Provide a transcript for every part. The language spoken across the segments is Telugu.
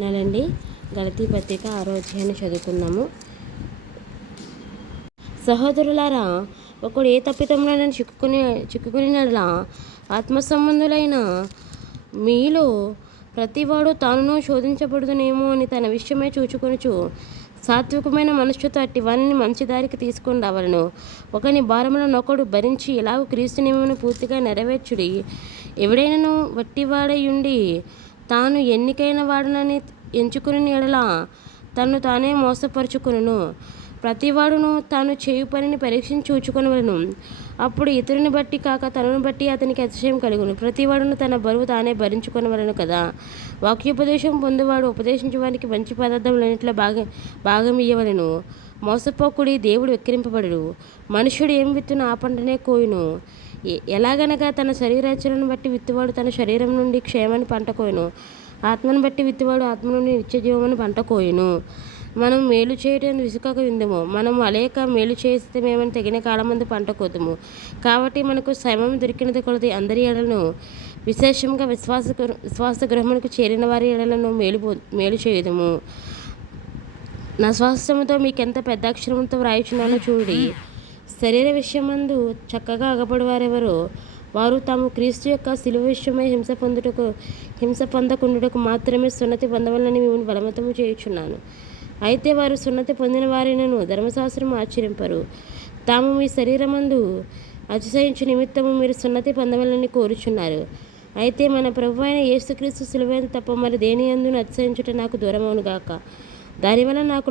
వినాలండి. గలతీ పత్రిక 6వ అధ్యాయాన్ని చదువుకుందాము. సహోదరులారా, ఒకడు ఏ తప్పిదంలోనైనా చిక్కుకునినలా ఆత్మ సంబంధులైన మీలో ప్రతివాడు తానును శోధించబడుదునేమో అని తన విషయమే చూచుకొనుచు సాత్వికమైన మనస్సుతో అట్టి వారిని మంచి దారికి తీసుకొని రావాలను. ఒకని భారములనొకడు భరించి ఇలాగ క్రీస్తు నియమమును పూర్తిగా నెరవేర్చుడి. ఎవడైనను వట్టివాడయుండి తాను ఎన్నికైన వాడనని ఎంచుకుని ఎడల తన్ను తానే మోసపరుచుకొనును. ప్రతివాడును తాను చేయు పనిని పరీక్షించి చూచుకొనవలెను. అప్పుడు ఇతరుని బట్టి కాక తనను బట్టి అతనికి అతిశయం కలుగును. ప్రతివాడును తన బరువు తానే భరించుకొనవలెను కదా. వాక్యోపదేశం పొందువాడు ఉపదేశించువానికి మంచి పదార్థములన్నిటిలో భాగం ఇయ్యవలెను. మోసపోకుడి, దేవుడు వెక్కిరింపబడడు. మనుష్యుడు ఏం విత్తును ఆ పంటనే కోయును. ఎలాగనగా తన శరీరాచరణను బట్టి విత్తువాడు తన శరీరం నుండి క్షేమాన్ని పంట కోయును. ఆత్మను బట్టి విత్తువాడు ఆత్మ నుండి నిత్యజీవమును పంట కోయును. మనం మేలు చేయటం విసుకక విందుము. మనం అలేక మేలు చేస్తే మేమని తగిన కాలమందు పంట కోతుము. కాబట్టి మనకు శ్రమం దొరికినది కొలది అందరి ఎడలను, విశేషంగా విశ్వాస గృహమునకు చేరిన వారి ఎడలను మేలు చేయుదుము. నా స్వాస్థ్యముతో మీకెంత పెద్ద అక్షరములతో వ్రాయుచున్నానో చూడి. శరీర విషయమందు చక్కగా అగపడు వారెవరో వారు తాము క్రీస్తు యొక్క శిలువ విషయమై హింస పొందకుండుటకు మాత్రమే సున్నతి పొందవలనని మిమ్మల్ని బలవంతము చేయుచున్నాను. అయితే వారు సున్నతి పొందిన వారినను ధర్మశాస్త్రము ఆచరింపరు. తాము మీ శరీరమందు అతిశయించు నిమిత్తము మీరు సున్నతి పొందవలని కోరుచున్నారు. అయితే మన ప్రభువు అయిన యేసుక్రీస్తు శిలువైన తప్ప మరి దేని యందును అతిశయించుట నాకు దూరమవునుగాక. దానివల్ల నాకు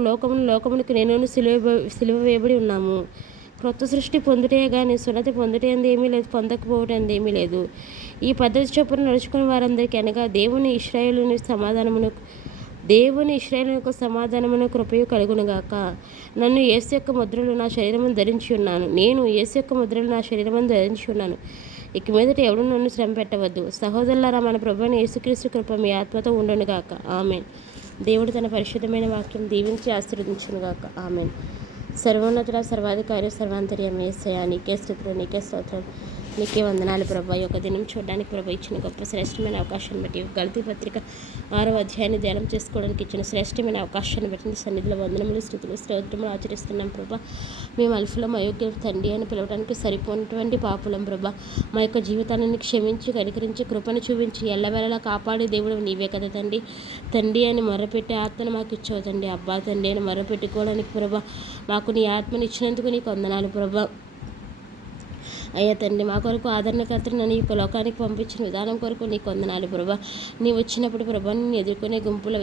లోకమునకు నేను సిలువ వేయబడి ఉన్నాము. క్రొత్త సృష్టి పొందుటే కానీ సున్నతి పొందుటేంది ఏమీ లేదు, పొందకపోవటంది ఏమీ లేదు. ఈ పద్ధతి చొప్పున నడుచుకుని వారందరికీ అనగా దేవుని ఇశ్రాయేలునకు సమాధానమును కృపయు కలుగునుగాక. నన్ను యేసు యొక్క ముద్రలు నా శరీరమును ధరించి ఉన్నాను. నేను యేసు యొక్క ముద్రలు నా శరీరమును ధరించి ఉన్నాను. ఇక మీదట ఎవడు నన్ను శ్రమ పెట్టవద్దు. సహోదరులారా, మన ప్రభువైన యేసుక్రీస్తు కృప మీ ఆత్మతో ఉండునుగాక. ఆమెన్. దేవుడు తన పరిశుద్ధమైన వాక్యం దీవించి ఆశీర్వదించునుగాక. ఆమెన్. సర్వోన్నతుడ, సర్వాధికారి, సర్వాంతర్యామి యేసయ్యా, నీకే స్తుతులు, నీకే స్తోత్రం, నీకే వందనాలు ప్రభా. ఈ యొక్క దినం చూడడానికి ప్రభా ఇచ్చిన గొప్ప శ్రేష్టమైన అవకాశాన్ని బట్టి, గలతీ పత్రిక 6వ అధ్యాయాన్ని ధ్యానం చేసుకోవడానికి ఇచ్చిన శ్రేష్టమైన అవకాశాన్ని బట్టి సన్నిధిలో వందనములు, స్తుతులు, స్తోత్రములు ఆచరిస్తున్నాం ప్రభా. మేము అల్ఫలం అయోగ్యం తండ్రి అని పిలవడానికి సరిపోయినటువంటి పాపులం ప్రభా. మా యొక్క జీవితాన్ని క్షమించి కనికరించి కృపను చూపించి ఎల్లవేళలా కాపాడే దేవుడు నీవే కదా తండ్రి. తండ్రి అని మొర్రపెట్టే ఆత్మను మాకు ఇచ్చావు తండ్రి. అబ్బా తండ్రి అని మొర్రపెట్టుకోవడానికి ప్రభా మాకు నీ ఆత్మని ఇచ్చినందుకు నీకు వందనాలు ప్రభా. అయ్యా తండ్రి, మా కొరకు ఆదరణకర్తను నన్ను ఈ లోకానికి పంపించిన విధానం కొరకు నీకు వందనాలు ప్రభా. నీ వచ్చినప్పుడు ప్రభా నేను ఎదుర్కొనే గుంపుల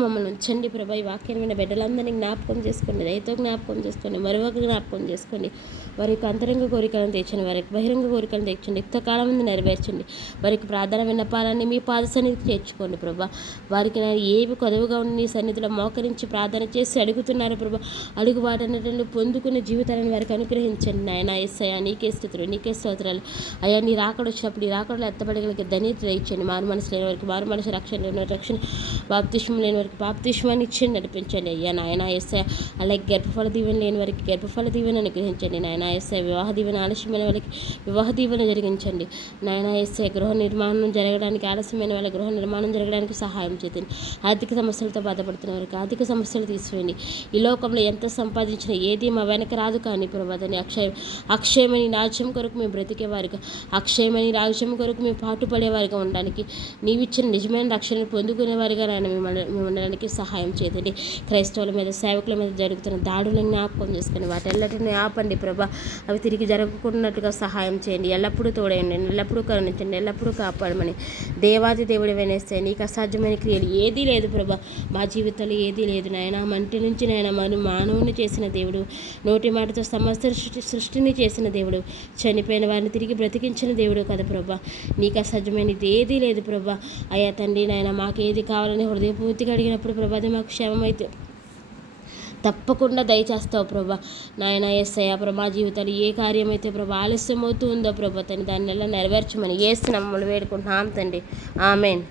మమ్మల్ని ఉంచండి ప్రభా. ఈ వాక్యమైన బిడ్డలందరినీ జ్ఞాపకం చేసుకోండి, దయతో జ్ఞాపకం చేసుకోండి, మరొక జ్ఞాపకం చేసుకోండి. వారికి అంతరంగ కోరికలను తెచ్చండి, వారికి బహిరంగ కోరికలను తెచ్చండి, యుక్తకాలం ముందు నెరవేర్చండి. వారికి ప్రార్థన విన్నపాలన్నీ మీ పాద సన్నిధికి చేర్చుకోండి ప్రభా. వారికి ఏవి కొదవుగా ఉండి నీ సన్నిధిలో మోకరించి ప్రార్థన చేసి అడుగుతున్నారు ప్రభా. అడుగు వాటన్నిటిని పొందుకునే జీవితాలను వారికి అనుగ్రహించండి నాయన. యేసయ్యా, నీకే స్తుతులు, నీకే స్తోత్రాలు. అయ్యా, నీ రాకడ వచ్చినప్పుడు ఈ రాకడలో ఎత్తబడగలిగే ధన్యత ఇచ్చండి. మారు మనసు లేని వారికి మారు మనసు, రక్షణ లేని వారికి రక్షణ, బాప్తిష్మం లేని వారికి బాప్తిష్మాన్ని ఇచ్చండి, నడిపించండి అయ్యా నాయన. యేసయ్యా, అలాగే గర్భఫల దీవెన లేని వారికి గర్భఫల దీవెన అనుగ్రహించండి నాయన. యేసయ్యా, వివాహ దీవెన ఆలస్యమైన వాళ్ళకి వివాహ దీవెన జరిగించండి నాయన. యేసయ్యా, గృహ నిర్మాణం జరగడానికి ఆలస్యమైన వాళ్ళ గృహ నిర్మాణం జరగడానికి సహాయం చేయండి. ఆర్థిక సమస్యలతో బాధపడుతున్న వారికి ఆర్థిక సమస్యలు తీసివేయండి. ఈ లోకంలో ఎంత సంపాదించినా ఏది మా వెనక రాదు కానీ ప్రభాదని అక్షయమని రాజ్యం కొరకు మేము బ్రతికేవారిగా, అక్షయమని రాజ్యం కొరకు మేము పాటుపడేవారిగా ఉండడానికి, నీవిచ్చిన నిజమైన రక్షణను పొందుకునేవారిగా నాయన మేము ఉండడానికి సహాయం చేయండి. క్రైస్తవుల మీద, సేవకుల మీద జరుగుతున్న దాడులను జ్ఞాపకం చేసుకుని వాటెల్లటిని ఆపండి ప్రభా. అవి తిరిగి జరగకున్నట్టుగా సహాయం చేయండి. ఎల్లప్పుడూ తోడేయండి, ఎల్లప్పుడూ కరుణించండి, ఎల్లప్పుడూ కాపాడమని దేవాది దేవుడి వెనేస్తే నీకు అసాధ్యమైన క్రియలు ఏదీ లేదు ప్రభా. మా జీవితంలో ఏదీ లేదు నాయన. మంటి నుంచి నాయన మానవుని చేసిన దేవుడు, నోటి మాటతో సమస్త సృష్టిని చేసిన దేవుడు, చనిపోయిన వారిని తిరిగి బ్రతికించిన దేవుడు కదా ప్రభా. నీకు అసాధ్యమైనది ఏదీ లేదు ప్రభా. అయ్యా తండ్రి నాయన, మాకేది కావాలని హృదయపూర్తిగా అడిగినప్పుడు ప్రభా అది మాకు క్షేమమైతే తప్పకుండా దయచేస్తావు ప్రభా నాయన. యేసయ్యా ప్రభా, మా జీవితాలు ఏ కార్యమైతే ప్రభా ఆలస్యం అవుతూ ఉందో ప్రభా దాన్ని ఎలా నెరవేర్చమని యేసు నామములో వేడుకుంటున్నాం తండ్రి. ఆమెన్.